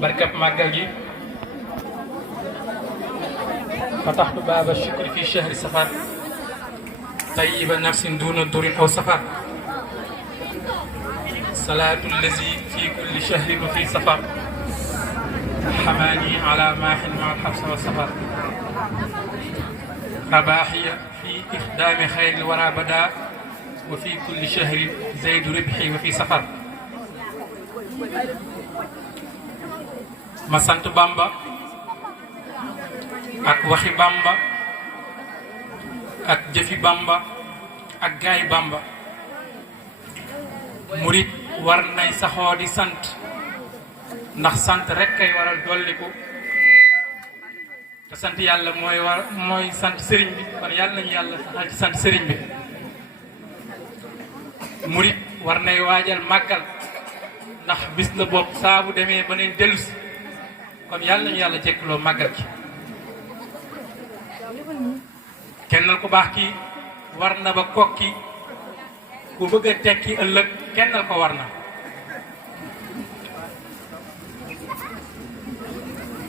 barkab màggal gi fataxtu baaba shukri fi shahri safar tayyiba nafsin duna durin aw safar salaatu allazi fi kulli shahrin wa fi safar xamaani ala maahin maa alxabsa wa safar rabaaxiya fi ixdaami xayri wara bada wa fi kulli shahrin zaydu ribxi wa fi safar ma sant Bamba ak waxi Bamba ak jëfi Bamba ak gaay Bamba murit war nay saxoo di sant ndax sant rek kay waral dolliku te sant yàlla mooy sant sëriñ bi kon yàlla nañu yàlla saxal ci sant sëriñ bi murit war nay waajal màggal ndax bis la bopp saa bu demee ba neen dellusi kon yàlla nañu yàlla jekkloo màggal ci kennal ku baax ki war na ba kokki ku bëgg a tekki ëllëg kennal ko war na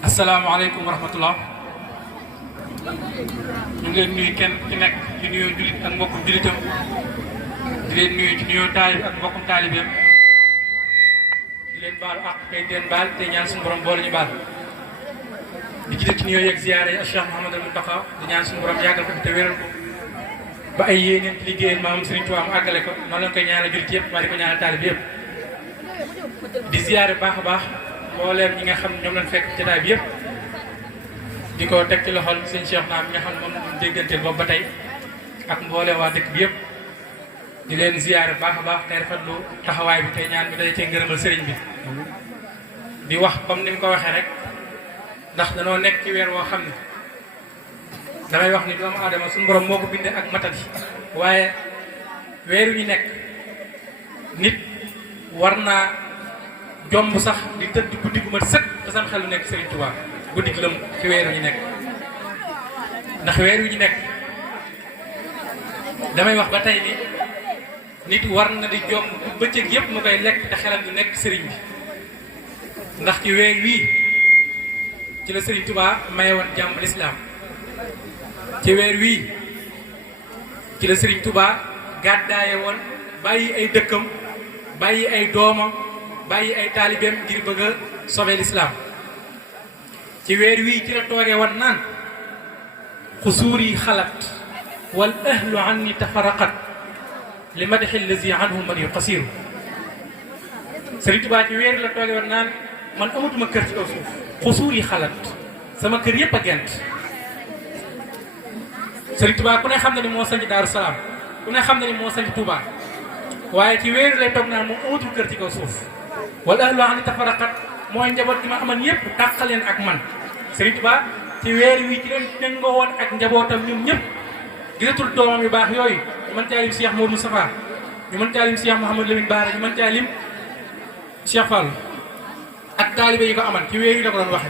asalaamaaleykum wa rahmatullah ñu ngi leen nuyu kenn ci nekk ci nuyoo jullit ak mbokkum jullitam di leen nuyu ci nuyoo taalib ak mbokkum taalibeem di leen baalu àq tey di leen baal te ñaan suñu borom boole ñu baal di ci def ci nuyoo yeeg ziyaare yi Cheikh Mouhamadou Mountakha di ñaan suñu borom yàggal ko fi te wéral ko ba ay yéeneen ci liggéeyal maamam Serigne Touba mu àggale ko noonu lañ koy ñaanal jullit yëpp waaye di ko ñaanal taalib yëpp di ziyaare baax a baax mbooleem ñi nga xam ne ñoom lañ fekk jotaay bi yëpp di ko teg ci loxol sëñ Cheikh Naam mi nga xam ne moom lañ dégganteel boobu ba tey ak mbooleem waa dëkk bi yëpp di leen ziyaare baax a baax tey rafetlu taxawaay bi tey ñaan bi day cee ngërëmal sëriñ bi di wax comme ni mu ko waxee rek ndax danoo nekk ci weer woo xam ne damay wax ni doomu aadama suñu borom moo ko bindee ak matadi waaye weer wi ñu nekk nit war naa jomb sax di tëdd guddi gu mat sëkk te sam xel nekk Serigne Touba guddi gi lëm ci weer wi ñu nekk ndax weer wi ñu nekk damay wax ba tey ni nit war na di jomb bu bëccëg yëpp mu koy lekk te xelam du nekk Serigne bi ndax ci weer wii ci la Serigne Touba maye woon jàmm l'islam ci weer wii ci la Serigne Touba gàddaaye woon bàyyi ay dëkkam bàyyi ay doomam bàyyi ay taalibeem ngir bëgg a sauver l'islam ci weer wii ci la toogee woon naan xusuur yi xalat wal ahlu anni tafaraqat li madaxi allazi anhu man yuqasiru Serigne Touba ci weer la toogee woon naan man amatuma kër ci kaw suuf xusuur yi xalat sama kër yëpp a gent Serigne Touba ku ne xam na ni moo sanc Daaru Salaam ku ne xam na ni moo sanc Touba waaye ci weer lay toog naan moom amatul kër ci kaw suuf wala ahlu anni tafaraqat mooy njaboot gi ma aman yëpp tàqaleen ak man Serigne Touba ci weer wi ci leen nangoo woon ak njabootam ñoom ñëpp gisatul doomam yu baax yooyu ñu mën caa lim Cheikh Mourou Moustapha ñu mën caa lim Cheikh Mouhamadou Lamine Bara ñu mën caa lim Cheikh Fall ak taalibe yi ko aman ci weer wi la ko doon waxe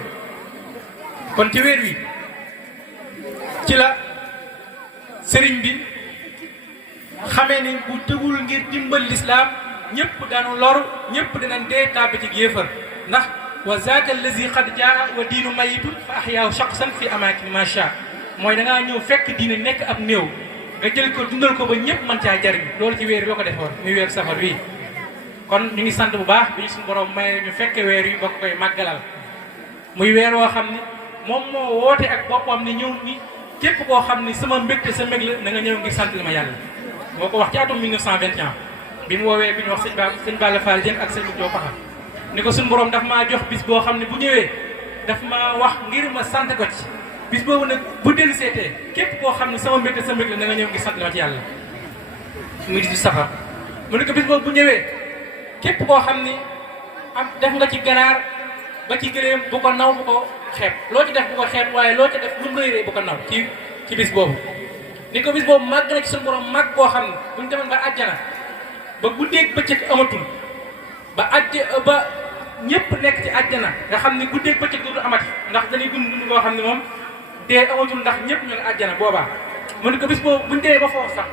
kon ci weer wi ci la sëriñ bi xamee ni bu tëgul ngir dimbal lislaam ñëpp daanu loru ñëpp dinañ dee tàbbi ci yéefar ndax wa zaaka allazi qad jaa wa diinu mayitun fa ahyaahu shaqsan fi amaakin ma sha mooy da ngaa ñëw fekk diine nekk ab néew nga jël ko dundal ko ba ñëpp mën caa jariñ loolu ci weer wi la ko defoon muy weer safar wi kon ñu ngi sant bu baax bi ñu suñu borom may ñu fekke weer wi ba ko koy màggalal muy weer woo xam ni moom moo woote ak boppam ni ñëw ni képp koo xam ni sama mbégte sa mbég la na nga ñëw ngir sant li ma yàlla moo ko wax ci atum 1921 bi mu woowee bi ñu wax sëñ Balla Fall Dieng ak sëñ Moussa Paxa ni ko suñu borom daf maa jox bis boo xam ne bu ñëwee daf maa wax ngir ma sant ko ci bis boobu nag bu dellu seetee képp koo xam ne sama mbégte sa mbég la na nga ñëw ngir sant li ma ci yàlla muy di safar mu ne ko bis boobu bu ñëwee képp koo xam ni am def nga ci ganaar ba ci gëléem bu ko naw bu ko xeeb loo ci def bu ko xeeb waaye loo ci def lu muy rëy bu ko naw ci bis boobu ni ko bis boobu màgg na ci suñu borom màgg boo xam ne buñu demoon ba àjjana ba guddeeg bëccëg amatul ba ñëpp nekk ci àjjana nga xam ne guddeeg bëccëg dootu amati ndax dañuy dund boo xam ne moom dee amatul ndax ñëpp ñu ngi àjjana boobaa mu ni ko bis boobu buñu demee ba foofu sax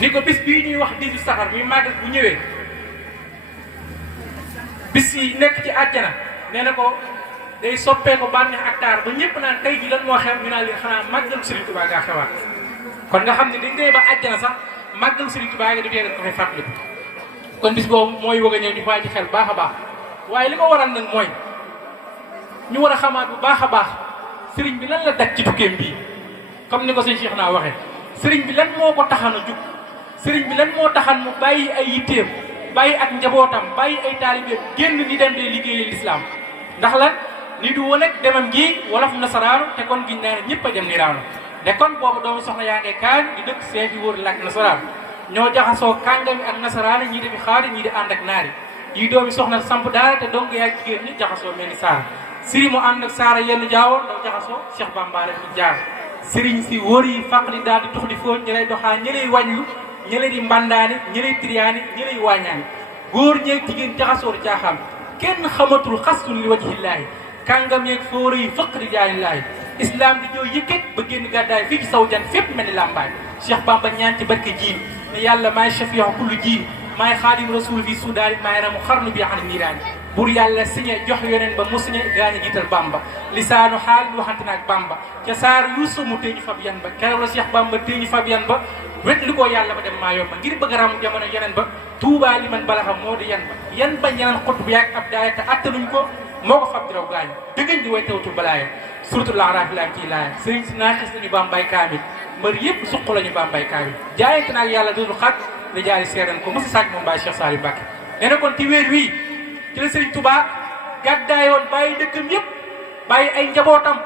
ni ko bis bii ñuy wax 18 safar muy màggal bu ñëwee bis yi nekk ci àjjana nee na ko day soppee ko bànneex ak taar ba ñëpp naan tey ji lan moo xew ñu naan leen xanaa màggal Serigne Touba gaa xewaat kon nga xam ne dañ dee ba àjjana sax màggal Serigne Touba nga defee ko fay fàttaliku kon bis boobu mooy bëgg a ñëw ñu bàyyi ci xel baax a baax waaye li ko waral nag mooy ñu war a xamaat bu baax a baax Serigne bi lan la daj ci tukkeem bii comme ni ko sëñ Cheikh naa waxee Serigne bi lan moo ko taxan a jug Serigne bi lan moo taxan mu bàyyi ay yitteem bàyyi ak njabootam bàyyi ay taalibeem génn di dem de liggéeyal lislaam ndax lan ni du woon ak demam gi wolof nasaraanu te kon giñ naa ne ñëpp a dem ni raanu te kon boobu doomu soxna yaa ngi kaan di dëkk seefi wóor làkk nasaraan ñoo jaxasoo kàngami ak nasaraani ñii di xaari ñii di ànd ak naari yi doomi soxna samp daara te donc yaa jigéen ñi jaxasoo mel ni saara siri mu ànd ak saara yenn jaawoon daw jaxasoo Cheikh Bamba rek fi jaar sëriñ si wóor yi faq di daal di tux di fóon ñi lay doxaa ñi lay wàññlu ñi lay di mbandaani ñi lay triyaani ñi lay wàññaani góor ñeeg jigéen jaxasoo di caaxaan kenn xamatul xastul li wajhillaahi kàngam yeeg fóore yi fëq di jaanillaahi islam di ñëw yëkkat ba génn gàddaay fii ci saw jan fépp mel ni làmbaay Cheikh Bamba ñaan ci barke jiin ne yàlla maay shafiyahu kullu jiin maay xaadim rasul fi sudaani maay ramu xarnu bi an niiraani buur yàlla signé jox yeneen ba mu signé gaañu jiital Bamba lisaanu xaal waxante na ak Bamba ca saar yuusu mu téeñu fab yan ba keroog la Cheikh Bamba téeñu fab yan ba wet li ko yàlla ba dem maa yomba ngir bëgg a ramu jamono yeneen ba tuubaa li man bala xam moo di yan ba ñeneen xut bu yàgg ab daaya te attanuñ ko moo ko fab di raw gaañu dëggañ di way tawtul balaaya surtout laaraaf laa kii laaya sëriñ si naa xis nañu Bambay kaamil mbër yëpp suq lañu Bambay kaamil jaayante naag yàlla dootul xat da jaari seeran ko mosa saaj moom Baye Cheikh Saliou Mbacké nee na kon ci weer wii ci la Serigne Touba gàddaayoon bàyyi dëkkam yëpp bàyyi ay njabootam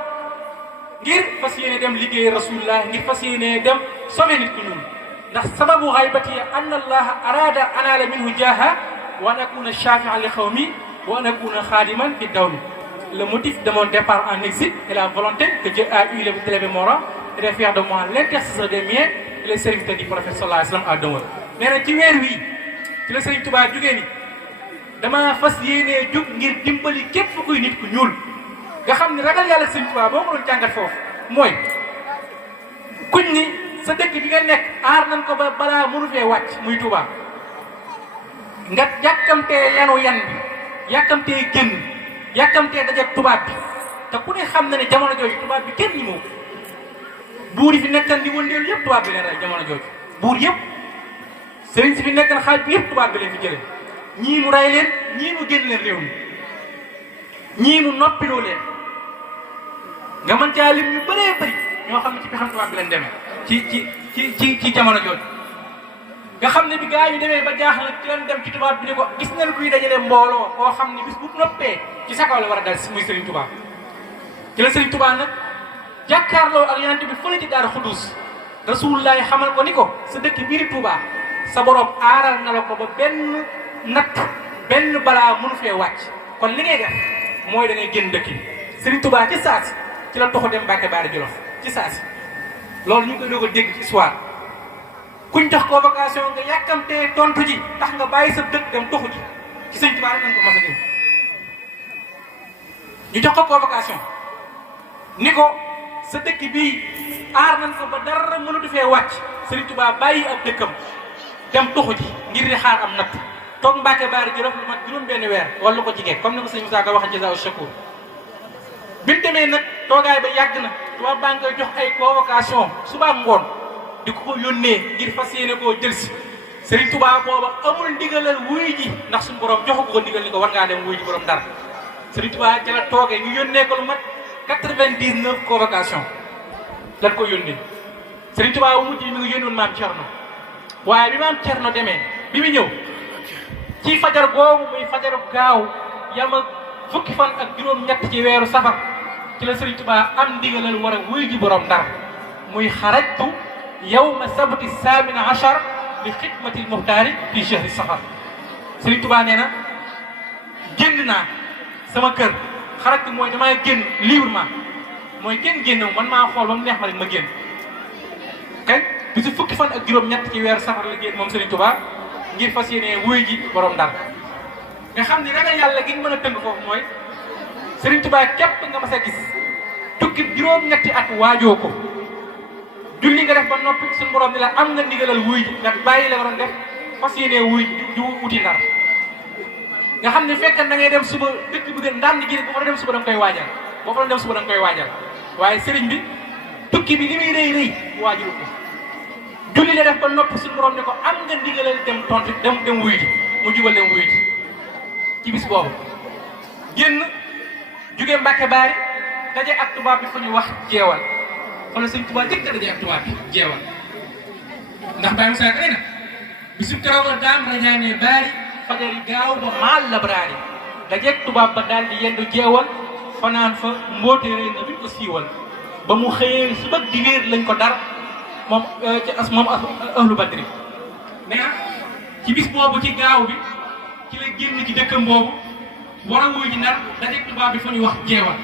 ngir fas yéene dem liggéey rasulullah ngir fas yéene dem sobe nit ku ñuul ndax sababu xaybati anna allaha arada anaala minhu jaaha wa an akuna shafian li xawmi wa an akuna xaadiman fi dawmi le motif de mon départ en exil est la volonté que Dieu a eu d'élever mon rang et de faire de moi l'intercesseur des miens et le serviteur du prophète sallallahu alayhi wa sallam à demeure nee na ci weer wii ci la Serigne Touba jugee ni dama fas yéenee jug ngir dimbali képp kuy nit ku ñuul nga xam ne ragal yàlla Serigne Touba boo ko doon jàngat foofu mooy kuñ ni sa dëkk bi nga nekk aar nañ ko ba balaa mënu fee wàcc muy Touba nga yàkkamtee yanu yan bi yàkkamtee génn yàkkamtee dajeeg tubaab bi te ku ne xam na ne jamono jooju tubaab bi kenn ñi moom buur yi fi nekkan di wëndeel yëpp tubaab bi leen rey jamono jooju buur yëpp sëriñ si fi nekkan xaaj bi yëpp tubaab bi leen fi jëlee ñii mu rey leen ñii mu génn leen réew mi ñii mu noppiloo leen nga mën caa lim ñu bëree bëri ñoo xam ne ci xam tubaab bi leen demee ci jamono jooju nga xam ne bi gaa yi demee ba jaaxle ci leen dem ci tubaab bi ne ko gis nañ kuy dajale mbooloo koo xam ne bis bu noppee ci sa kaw la war a dal si muy Serigne Touba ci la Serigne Touba nag jàkkaarloo ak yonent bi fële ci Daaru Xuduus Rasulullah xamal ko ni ko sa dëkk biir Touba sa borom aaral na la ko ba benn natt benn balaa mënu fee wàcc kon li ngay def mooy da ngay génn dëkk yi Serigne Touba ci saasi ci la toxu dem Mbàkke Baari Jolof ci saasi loolu ñu ngi koy doog a dégg ci histoire kuñ jox convocation nga yàkkamtee tontu ji tax nga bàyyi sa dëkk dem toxu ji ci Sëñ Touba rek nañ ko mas a dégg ñu jox ko convocation ni ko sa dëkk bii aar nañ ko ba dara mënatu fee wàcc Serigne Touba bàyyi ab dëkkam dem toxu ji ngir di xaar am natt toog Mbàkke Baari Jolof lu mat juróom benn weer wala lu ko jigee comme ni ko sëñ Moussa Ka waxee Jazaa Shakur bi ñu demee nag toogaay ba yàgg na tubaab baa ngi koy jox ay convocation suba ngoon di ko yónnee ngir fas yéene koo jël si Serigne Touba booba amul ndigalal wuy ji ndax suñu borom joxu ko ndigal ni ko war ngaa dem wuy ji borom dara Serigne Touba ca la toogee ñu yónnee ko lu mat 99 convocation lan ko yónnee Serigne Touba bu mujj mi ngi yónnoon maam Thierno waaye bi maam Thierno demee bi mu ñëw ci fajar boobu muy fajaru gaaw yama fukki fan ak juróom-ñett ci weeru safar ci la Serigne Touba am ndigalal war a wuy ji borom dara muy xarajtu yawma sabti 18 li xidmatil muxtaari fi shahri safar Serigne Touba nee na génn naa sama kër xarajtu mooy damay génn librement mooy kenn génn man maa xool ba mu neex ma rek ma génn kañ bisu fukki fan ak juróom-ñett ci weeru safar la génn moom Serigne Touba ngir fas yéene wuy ji borom dara nga xam ni ragal yàlla gi mën a tënk foofu mooy Serigne Touba képp nga mas a gis tukki juróom-ñetti at waajoo ko julli nga def ba noppi suñu borom ni la am nga ndigalal wuy ji nga bàyyi la nga doon def fas yéene wuy ji du wuti ndar nga xam ne fekkan da ngay dem suba dëkk bu gën ndam di gi bu fa dem suba da nga koy waajal boo fa dem suba da nga koy waajal waaye sëriñ bi tukki bi li muy rëy rëy waajulu ko julli la def ba nopp suñu borom ne ko am nga ndigalal dem tontu dem wuy ji mu jubal dem wuy ji ci bis boobu génn jóge Mbàkke Baari daje ak tubaab bi fu ñu wax jeewal wala sëñ tubaab jëkk daje ak tubaab bi jeewal ndax Baye Moussa Ka na bisu keroog la daam rañaane baari fajari gaaw ba maal la braari dajeeg tubaab ba daal di yendu jeewal fanaan fa mboote réy na duñ ko siiwal ba mu xëyee suba di wéer lañ ko dar moom moom ahlu badri nee na ci bis boobu ci gaaw bi ci la génn ci dëkkam boobu war a wuy ji nar dajeeg tubaab bi fa ñuy wax jeewal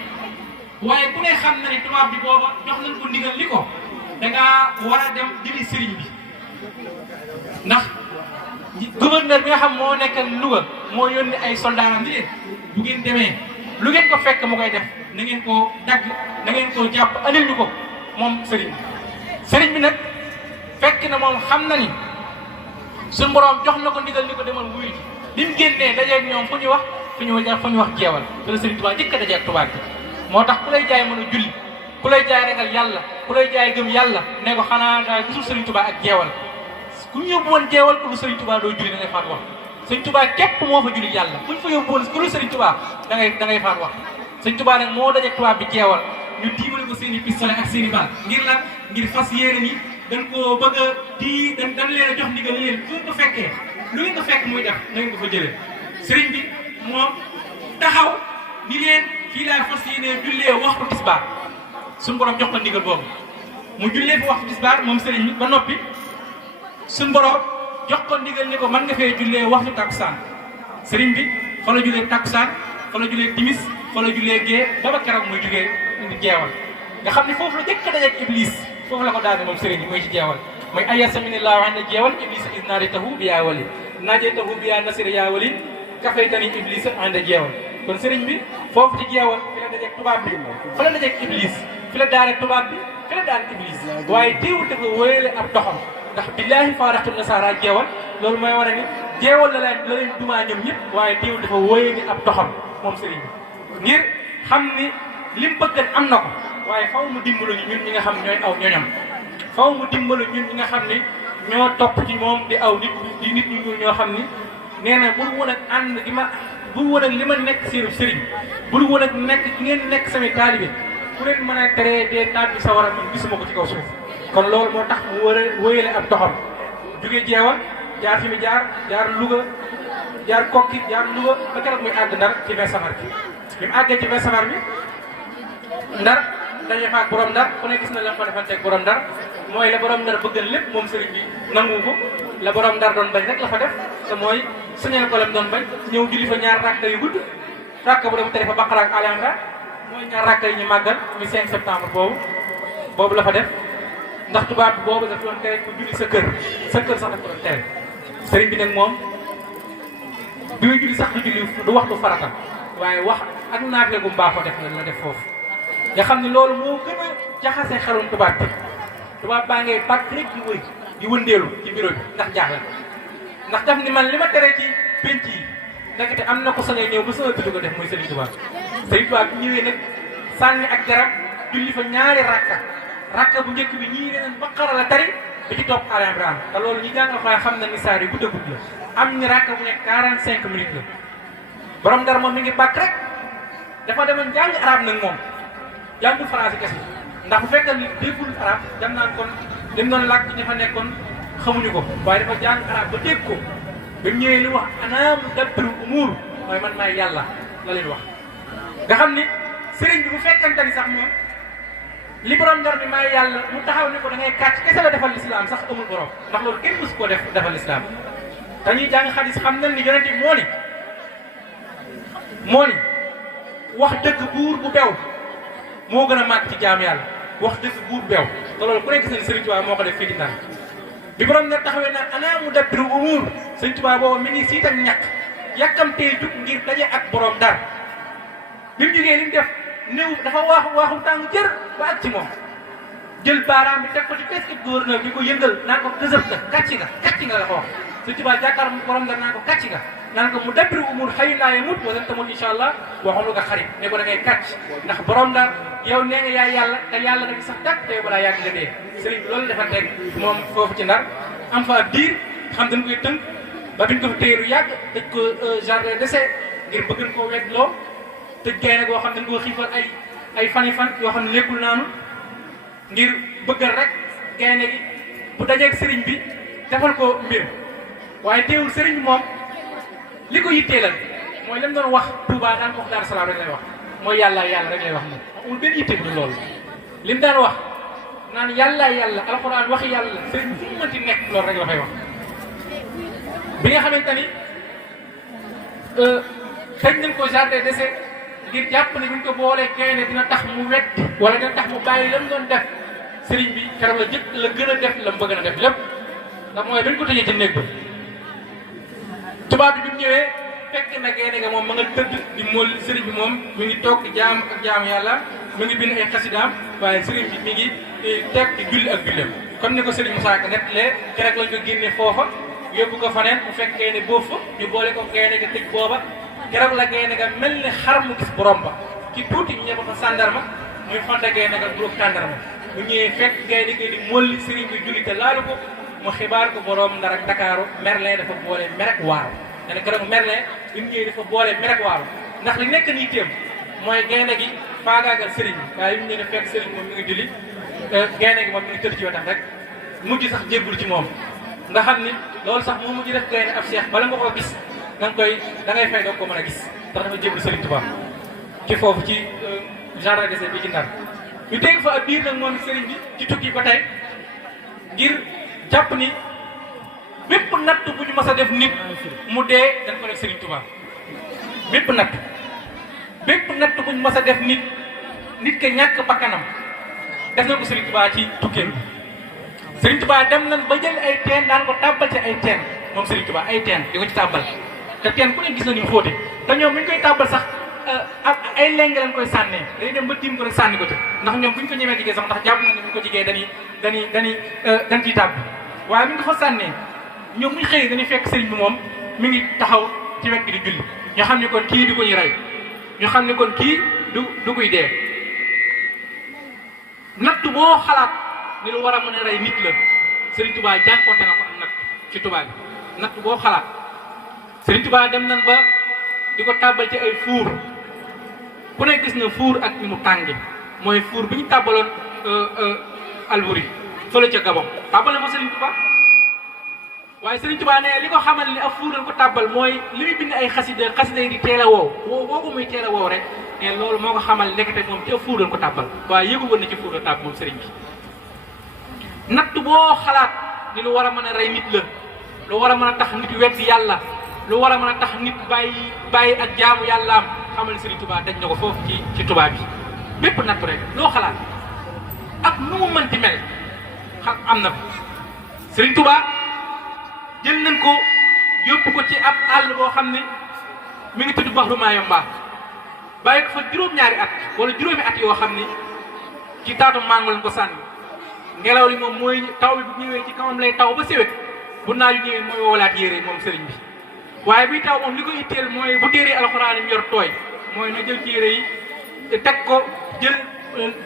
waaye ku ne xam na ne tubaab bi booba jox nañ ko ndigal li ko dangaa war a dem jëli sëriñ bi ndax gouverneur bi nga xam moo nekk Louga moo yónni ay soldats ni leen bu ngeen demee lu ngeen ko fekk mu koy def na ngeen koo dagg na ngeen koo jàpp andil ñu ko moom sëriñ bi sëriñ bi nag fekk na moom xam na ni suñu borom jox na ko ndigal ni ko demal wuyu ji bi mu génnee dajeeg ñoom fu ñu wax jeewal te la sëriñ Tuubaa jëkk a dajeeg tubaab bi moo tax ku lay jaay mën a julli ku lay jaay ragal yàlla ku lay jaay gëm yàlla ne ko xanaa daal gisul sëriñ Tuubaa ak jeewal ku ñu yóbbu woon jeewal ku lu sëriñ Tuubaa doo julli da ngay faat wax sëriñ Tuubaa képp moo fa julli yàlla ku ñu fa yóbbu woon ku lu sëriñ Tuubaa da ngay faat wax sëriñ Tuubaa nag moo dajeeg tubaab bi jeewal ñu diimale ko seen i pistolet ak seen i bal ngir lan ngir fas yéene ni dañ koo bëgg a dañ leen a jox ndigal leen fu ko fekkee lu ngeen ko fekk muy def na ngeen ko fa jëlee sëriñ bi moom taxaw ni leen fii laa fas yéene jullee waxtu tisbaar suñu borom jox ko ndigal boobu mu jullee fi waxtu tisbaar moom sëriñ bi ba noppi suñu borom jox ko ndigal ni ko mën nga fee jullee waxtu takkusaan sëriñ bi fa la jullee takkusaan fa la jullee timis fa la jullee gée ba keroog muy jugee jeewal nga xam ne foofu la jëkk dajeeg iblis foofu la ko daane moom sëriñ bi mooy ci jeewal mooy ayasaminillahu an jeewal iblis isnaaditahu bi yaa wali najetahu bi yaa nasir yaa wali kafaytani iblis an jeewal kon sëriñ bi foofu ci jeewal fi la dajeeg tubaab bi fa la dajeeg iblis fi la daane tubaab bi fi la daan iblis waaye teewul dafa wóyale ab doxam ndax billaahi faaraxtu nasaara jeewal loolu mooy wane ni jeewal la leen dumaa ñoom ñëpp waaye teewul dafa wóyale ab doxam moom sëriñ bi ngir xam ni lim bëgg am na ko waaye faw mu dimbalu ñun ñi nga xam ñooy aw ñoñam faw mu dimbalu ñun ñi nga xam ni ñoo topp ci moom di aw nit ñu ñoo xam ni nee na bul woon ak ànd gi ma bul woon ak li ma nekk seenu sëriñ bul woon ak nekk gi ngeen nekk samay taalibe ku leen mën a teree dee taal bi sa war a man gisuma ko ci kaw suuf kon loolu moo tax mu war a wóyale ab doxam jóge jeewal jaar fi mu jaar Louga jaar Kokki jaar Louga ba keroog muy àgg Ndar ci vingt safar bi bi mu àggee ci vingt safar bi Ndar daje fa ak borom Ndar ku ne gis na la fa defanteeg borom Ndar mooy la borom Ndar bëggal lépp moom sëriñ bi nangu ko la borom Ndar doon bañ rek la fa def te mooy sañal ko lam doon bañ ñëw julli fa ñaar rakka yu gudd rakka bu dem tere fa Baqara ak Al Imran mooy ñaar rakka yi ñu màggal mi 5 septembre boobu la fa def ndax tubaab bi boobu daf doon tere ku julli sa kër sax daf ko doon tere sëriñ bi nag moom bi muy julli sax du julli du wax du farata waaye wax ak naafile gu mbaaxoo def la def foofu nga xam ne loolu moo gën a jaxase xelum tubaab bi tubaab baa ngay bàkk rek di wëy di wëndeelu ci bureau bi ndax jaaxle ndax daf ni man li ma tere ci penc yi ndekete am na ko sa ngay ñëw ba sa ëpp ko def muy Serigne Touba Serigne Touba bi ñëwee nag sànni ak garab julli fa ñaari rakka bu njëkk bi ñii ne Baqara la tari bi ci topp Al Imran te loolu ñi jàng Alxuraan xam na ni saar yi gudd a gudd la am ni rakka bu nekk 45 minutes la borom Ndar moom mi ngi bàkk rek dafa demoon jàng arab nag moom jàngul français kese ndax bu fekkee ni déggul arab dem naan kon dem doon làkk ña fa nekkoon xamuñu ko waaye dafa jàng arab ba dégg ko ba mu ñëwee li wax ana mudabbiru umuur mooy man maay yàlla la leen wax. nga xam ni sëriñ bi bu fekkante ni sax moom li borom Ndar bi maay yàlla mu taxaw ni ko da ngay kàcc kese la defal lislaam sax amul borom ndax loolu kenn mësu koo defal lislaam dañuy jàng xadis xam nañ ni yonent bi moo ni wax dëgg buur bu bew moo gën a màgg ci jaam yàlla wax dëgg buur bew te loolu ku nekk seen Sëriñ Tuubaa moo ko def fii di Ndar bi borom Ndar taxawee naan ana mudabbiru umuur Sëriñ Tuubaa boobu mi ngi siitam ñàkk yàkkamtee jug ngir daje ak borom Ndar bi mu jógee li mu def néew dafa waaxu tàng jër ba ak ci moom jël baaraam bi teg ko ci presque gouverneur bi ko yëngal naan ko gësëb nga kàcci nga la ko wax Sëriñ Tuubaa jàkkaar borom Ndar naan ko kàcci nga naan ko mu dabbiru umur hayyun laa yamuut wa lan tamuut incha allah waxoon nga xarit ne ko da ngay kàcc ndax borom daal yow nee nga yaay yàlla te yàlla nag sax tàkk te yow balaa yàgg nga dee sëriñ bi loolu dafa teg moom foofu ci Ndar am fa ab diir xam dañ koy tënk ba biñ ko fa téyeru yàgg tëj ko jardin d'essai ngir bëgg koo wet loo tëj gaynde goo xam dañ koo xiifal ay fan yoo xam ne lekkul naanu ngir bëggal rek gaynde gi bu dajeeg sëriñ bi defal ko mbir waaye teewul sëriñ bi moom li ko yitteelal mooy lam doon wax Touba daan ko wax Daaru Salaam rek lay wax mooy yàlla rek lay wax moom amul benn yitte bu loolu lim daan wax naan yàlla alxuraan waxi yàlla sëriñ bi fu mu mënti nekk loolu rek la fay wax bi nga xamante ni tëj nañ ko jardin d'essai ngir jàpp ne buñ ko boolee gaynde dina tax mu wet wala dina tax mu bàyyi lam doon def sëriñ bi keroog la gën a def la mu bëgg na def lépp ndax mooy dañ ko tëjee ci néeg ba tubaab bi mu ñëwee fekk na gaynde ga moom ma nga tëdd di mool sëriñ bi moom mi ngi toog di jaam ak jaam yàlla mi ngi bind ay xasidaam waaye sëriñ bi mi ngi teg di julli ak julleem comme ni ko sëriñ Moussa Ka nettalee keroog lañ ko génne foofa yóbbu ko faneen mu fekk gaynde boofu ñu boole ko gaynde ga tëj booba keroog la gaynde ga mel ni xar mu gis borom ba ci tuuti ñu ñëw fa sàndarma muy fanta gaynde ga buróog tàndarma bu ñëwee fekk gaynde ga di molli sëriñ bi julli te laalu ko mu xibaar ko borom Ndar ak Dakaaru Merlin dafa boole merek waaru nee na keroog Merlin bi mu ñëwee dafa boole merek waaru ndax li nekk nii téem mooy gaynde gi faagaagal sëriñ bi waaye bi mu ñëwee fekk sëriñ moom mi ngi julli gaynde gi moom mi ngi tëdd ci wetam rek mujj sax jéggul ci moom nga xam ni loolu sax moo mujj def gaynde ab cheikh bala nga ko gis da ngay fay doog ko mën a gis ndax dafa jébbal Sëriñ Tuubaa ci foofu ci jardin d'essai bi ci Ndar ñu dégg fa ab biir nag moom sëriñ bi ci tukki ba tey ngir jàpp ni bépp natt bu ñu mas a def nit mu dee dañ ko def Sëriñ Tuubaa bépp natt bu ñu mas a def nit ke ñàkk bakkanam def na ko Sëriñ Tuubaa ci tukkeem Sëriñ Tuubaa dem nañ ba jël ay teen daan ko tàbbal ci ay teen moom Sëriñ Tuubaa ay teen di ko ci tàbbal te teen ku ne gis na ni mu xóote te ñoom bu ñu koy tàbbal sax ay leng lañ koy sànnee dañuy dem ba tiim ko rek sànni ko ci ndax ñoom bu ñu ko ñemee jigee sax ndax jàpp na ne bu ñu ko jigee dañ ciy tàbb waaye bu ñu ko fa sànnee ñoom bu ñu xëyee dañuy fekk sëriñ bi moom mi ngi taxaw ci wet gi di julli ñu xam ne kon kii du ko ñu rey ñu xam ne kon kii du koy dee natt boo xalaat ni lu war a mën a rey nit la Sëriñ Tuubaa jànkoonte na ko am natt ci Tuubaa bi natt boo xalaat Sëriñ Tuubaa dem nañ ba di ko tàbbal ci ay fuur ku ne gis na fuur ak ni mu tànge mooy fuur bi ñu tàbbaloon Albury fële ca Gabon tàbbal na fa Sëriñ Tuubaa waaye Sëriñ Tuubaa ne li ko xamal ni ab fuur lañ ko tàbbal mooy li muy bind ay xasida yi di teel a woow woo ko muy teel a woow rek ne loolu moo ko xamal nekkate moom ci ab fuur lañ ko tàbbal waaye yëgu woon na ci fuur la tàbb moom sëriñ bi natt boo xalaat ni lu war a mën a rey nit la lu war a mën a tax nit weddi yàlla lu war a mën a tax nit bàyyi ak jaamu yàllaam xamal ni Sëriñ Tuubaa daj na ko foofu ci Tuubaa bi bépp natt rek loo xalaat ak nu mu mënti mel am na ko Sëriñ Tuubaa jël nañ ko yóbbu ko ci ab àll boo xam ne mi ngi tudd Baxru Mayomba bàyyi ko fa juróom-ñaari at wala juróomi at yoo xam ni ci taatu mango lañ ko sànni ngelaw li moom mooy taw bi bu ñëwee ci kawam lay taw ba séwét bu naaju ñëwee mooy woolaat yére moom sëriñ bi waaye buy taw moom li ko itteel mooy bu téeree alxuraan yi yor tooy mooy na jël téere yi teg ko jël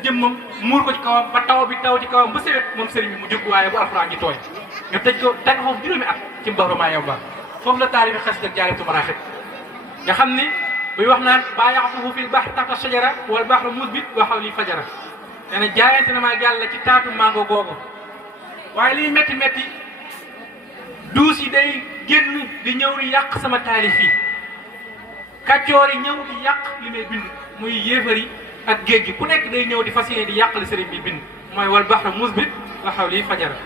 jëmmam muur ko ci kawam ba taw bi taw ci kawam ba séwét moom sëriñ bi mu jóg waaye bu alxuraan ji tooy ñu tëj ko teg ko foofu juróomi at ci Baxru Mayomba foofu la taalibi xasida ak Jaalibatu Maraaxib nga xam ni buy wax naan baayaxtuhu fil bahri taxta shajara wal bahru musbit wa hawli fajara nee na jaayante na maa yàlla ci taatu mango googu waaye liy métti métti duus yi day génn di ñëw di yàq sama taalif yi kàccoor yi ñëw di yàq li may bind muy yéefari ak géej gi ku nekk day ñëw di fas yéene di yàq li sëriñ bi bind mooy wal bahru musbit wa hawli fajara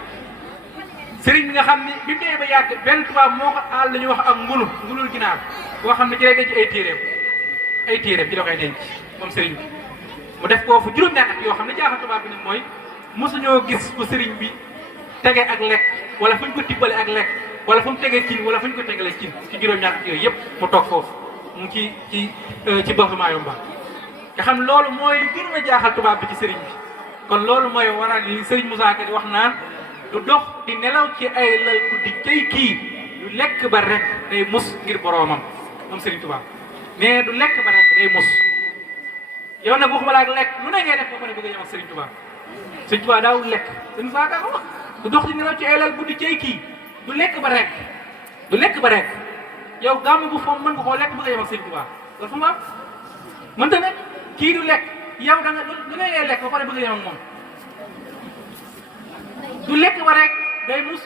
sëriñ bi nga xam ni bi mu dee ba yàgg benn tubaab moo ko aal la ñuy wax ak ngulul ginaar boo xam ne ci lay denc ay téeréem ci la koy denc moom sëriñ bi mu def koo fu juróom-ñaari at yoo xam ne jaaxal tubaab bi nag mooy mosuñoo gis fu sëriñ bi tege ak lekk wala fu ñu ko tibbale ak lekk wala fu mu tegee cin wala fu ñu ko tegalee cin ci juróom-ñaari at yooyu yëpp mu toog foofu mu ci Baxru Mayomba nga xam loolu mooy li gën a jaaxal tubaab bi ci sëriñ bi kon loolu mooy waral li sëriñ Moussa Ka di wax naan du dox di nelaw ci ay lal guddi cay kii du lekk ba rek day mus ngir boroomam moom Serigne Touba mais du lekk ba rek day mus yow nag waxuma la ak lekk lu ne ngay def ba pare bëgg a yem ak Serigne Touba Serigne Touba daawul lekk Serigne Touba daa ko wax du dox di nelaw ci ay lal guddi cay kii du lekk ba rek du lekk ba rek yow gàmm bu foom mën nga koo lekk bëgg a yem ak Serigne Touba loolu fu mu am mënta ne kii du lekk yow da nga lu ne ngay lekk ba pare bëgg a yem ak moom du lekk ba rek day mus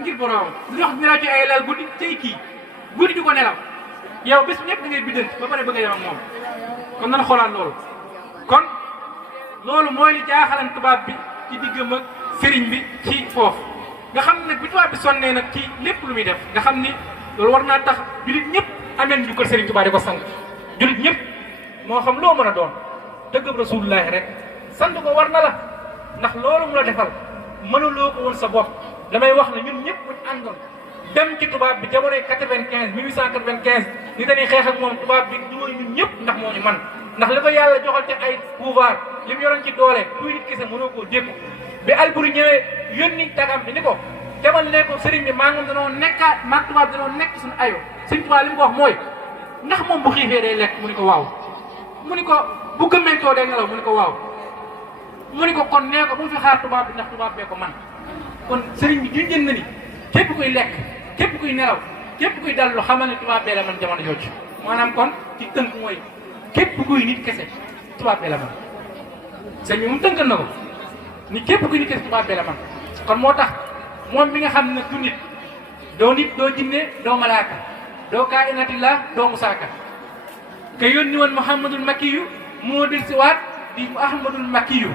ngir borom du dox di nelaw ci ay lal guddi cay kii guddi du ko nelaw yow bés bu ñëpp da ngay biddanti ba pare bëgg a yem ak moom kon nan xoolaat loolu kon loolu mooy li jaaxalan tubaab bi ci diggam ak sëriñ bi ci foofu nga xam ne nag bi tubaab bi sonnee nag ci lépp lu muy def nga xam ni loolu war naa tax julit ñëpp ameen ñu kër sëriñ Tuubaa di ko sant julit ñëpp moo xam loo mën a doon dëggam rasulullahi rek sant ko war na la ndax loolu mu la defal mënuloo ko woon sa bopp damay wax ne ñun ñëpp buñ àndoon dem ci tubaab bi jamonoy 95 1895 ni dañuy xeex ak moom tubaab bi du mooy ñun ñëpp ndax moo ñu man ndax li ko yàlla joxal ci ay pouvoir li mu yoroon ci doole kuy nit kese mënoo koo dékku bi Alburi ñëwee yónni tagam bi ni ko demal ne ko sëriñ bi maa ngi danoo nekkaat maag tubaab bi danoo nekk suñu ayo sëriñ tubaab li mu ko wax mooy ndax moom bu xiifee day lekk mu ni ko waaw mu ni ko bu gëmmentoo day nelaw mu ni ko waaw mu ni ko kon nee ko bu mu fi xaar tubaab bi ndax tubaab bee ko man kon sëriñ bi junjën na ni képp kuy lekk képp kuy nelaw képp kuy dallu xamal ne tubaab bee la man jamono jooju maanaam kon ci tënk mooy képp kuy nit kese tubaab bee la man sëñ bi moom tënkal na ko ni képp kuy nit kese tubaab bee la man kon moo tax moom mi nga xam ne du nit doo nit doo jinne doo malaaka doo kainatillah doo musaaka ka yónni woon Muhammadul Makkiyu moo del si waat di Ahmadul Makkiyu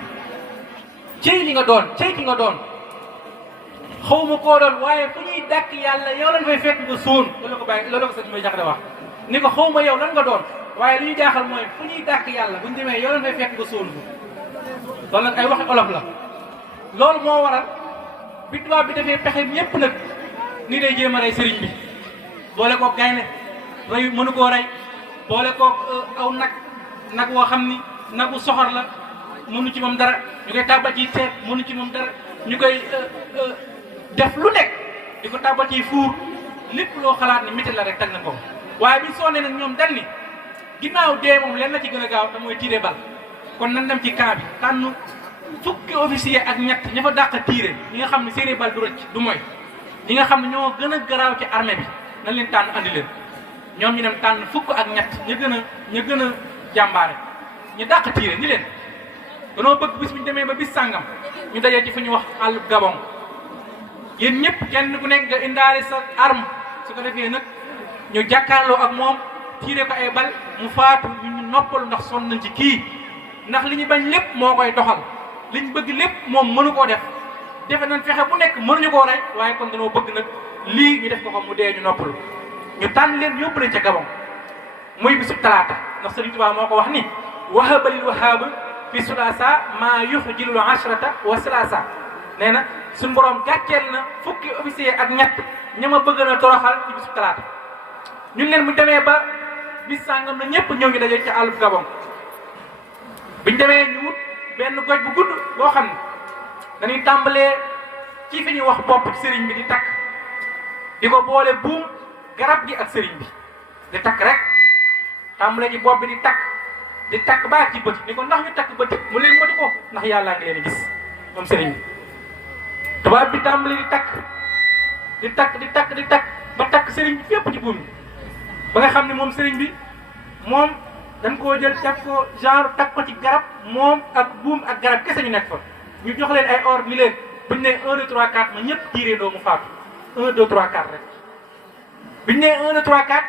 cey li nga doon cey ki nga doon xaw ma koo doon waaye fu ñuy dàkk yàlla yow lan fay fekk nga sóon loolu la ko bàyyi loolu la ko sëñ may jaxate wax ni ko xaw ma yow lan nga doon waaye li ñu jaaxal mooy fu ñuy dàkk yàlla buñu demee yow lan fay fekk nga sóon ko loolu nag ay waxi olof la loolu moo waral bi tubaab bi defee pexe ñépp nag ni day jéem a rey sëriñ bi boole koog gaynde rey mënu koo rey boole koog aw nag woo xam ni nagu soxor la mënu ci moom dara ñu koy tàbbal ci seet mënu ci moom dara ñu koy def lu nekk di ko tàbbal ci fuur lépp loo xalaat ni métti la rek tag na ko waaye biñ sonnee nag ñoom dañ ni ginnaaw dee moom leen na ci gën a gaaw te mooy tiire bal kon nan dem ci camp bi tànn fukki officier ak ñett ña fa dàq tiire ñi nga xam ne seeni bal du rëcc du mooy ñi nga xam ne ñoo gën a garaaw ci armée bi nañ leen tànn andi leen ñoom ñu dem tànn fukk ak ñett ñu gën a jàmbaare ñu dàq tiire ni leen danoo bëgg bis bu ñu demee ba bis sàngam ñu dajee ci fu ñu wax àll Gabon yéen ñëpp kenn ku nekk nga indaale sa arme su ko defee nag ñu jàkkaarloo ak moom tiire ko ay bal mu faatu ñu noppalu ndax sonn nañ ci kii ndax li ñu bañ lépp moo koy doxal li ñu bëgg lépp moom mënu koo def defe nañ fexe bu nekk mënuñu koo rey waaye kon dañoo bëgg nag lii ñu def ko mu dee ñu noppalu ñu tànn leen yóbbu leen ca Gabon muy bisub talaata ndax Sëriñ Tuubaa moo ko wax ni wahabalil wahaba fi sulaasa maa yuxjilul ashrata wa sulaasa nee na suñu borom gàcceel na fukki officier ak ñett ña ma bëgg na toroxal ci bisub talaata ñun leen mu demee ba bis sàngam na ñëpp ñëw ñu daje ca àllub Gabon biñ demee ñu wut benn goj bu gudd boo xam ne dañuy tàmbalee ci fi ñuy wax bopp ci sëriñ bi di takk di ko boole buum garab gi ak sëriñ bi di takk rek tàmbalee ci bopp bi di takk baa ci bët ni ko ndax ñu takk bët mu leen moti ko ndax yàllaa ngi leen gis moom sëriñ bi tubaab bi tàmbalee di takk ba takk sëriñ bi fépp ci buum bi ba nga xam ne moom sëriñ bi moom dañ koo jël def ko genre takk ko ci garab moom ak buum ak garab kese ñu nekk fa ñu jox leen ay ordre ni leen buñ ne 1 2 3 4 ma ñëpp tiiree doo mu faatu 1 2 3 4 rek biñ ne 1 2 3 4